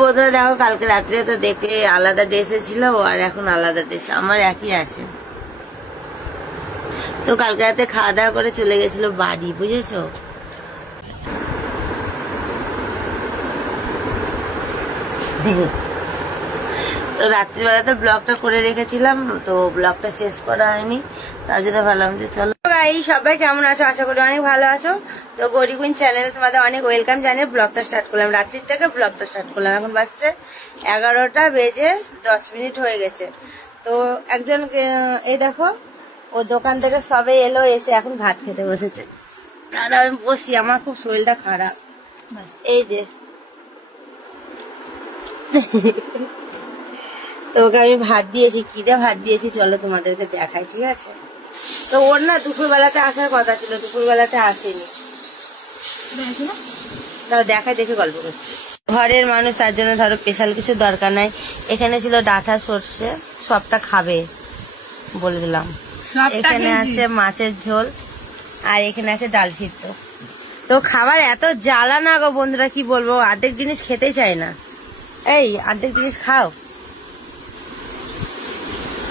বন্ধুরা দেখো, কালকে রাত্রে তো দেখে আলাদা ড্রেসে ছিল, আর এখন আলাদা ড্রেস আমার একই আছে। তো কালকে রাতে খাওয়া দাওয়া করে চলে গেছিল বাড়ি, বুঝেছো? তো রাত্রিবেলাতে ব্লগটা করে রেখেছিলাম, তো ব্লগটা শেষ করা হয়নি, তার জন্য ভাবলাম যে চলো। এই সবাই কেমন আছো? আশা করি অনেক ভালো আছো। তো গরিবুন চ্যানেলে তোমাদের অনেক ওয়েলকাম জানিয়ে ব্লগটা স্টার্ট করলাম। রাত্রির থেকে ব্লগটা স্টার্ট করলাম। এখন বাজছে 11টা বেজে 10 মিনিট হয়ে গেছে। তো একজন এই দেখো, ও দোকান থেকে সবে এলো, এসে এখন ভাত খেতে বসেছে। আর আমি বসি, আমার খুব শরীরটা খারাপ। এই যে তো ওকে আমি ভাত দিয়েছি, কি দিয়ে ভাত দিয়েছি চলো তোমাদেরকে দেখাই, ঠিক আছে? তো ওর না দুপুরবেলাতে আসার কথা ছিল, দুপুরবেলাতে আসেনি। তাও দেখাই, দেখে গল্প করছি। ঘরের মানুষ, তার জন্য ধরো স্পেশাল কিছু দরকার নাই। এখানে ছিল ডাঁটা সর্ষে, সবটা খাবে বলে দিলাম। এখানে আছে মাছের ঝোল, আর এখানে আছে ডাল সিদ্ধ। তো খাবার এত জ্বালা না গো বন্ধুরা, কি বলবো, অর্ধেক জিনিস খেতেই চাই না। এই অর্ধেক জিনিস খাও।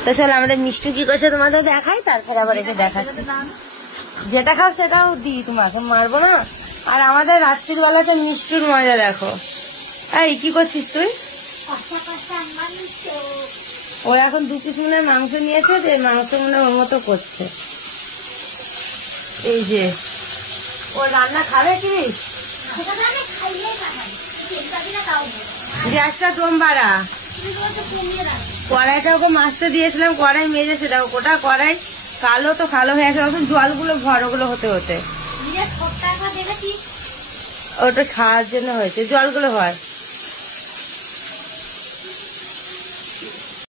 তো চলো আমাদের মিষ্টি কি করছে তোমাদের দেখাই, তারপরে আবার একে দেখাচ্ছি। যেটা খাও সেটাও দিই, তোমাকে মারবো না। আর আমাদের রাত্রির বেলাতে মিষ্টির মজা দেখো। এই কি করছিস তুই? ও এখন 2 পিস মনে মাংস নিয়েছে, যে মাংস মনে ওর মতো করছে। এই যে ও রান্না খাবে কি? গ্যাসটা দম বাড়া। কড়াইটা ওকে মাজতে দিয়েছিলাম, কড়াই মেজেছে, দেখো গোটা কড়াই কালো তো কালো হয়ে গেছে। এখন জলগুলো ভর, ওগুলো হতে হতে। ওটা খাওয়ার জন্য হয়েছে, জলগুলো ভর।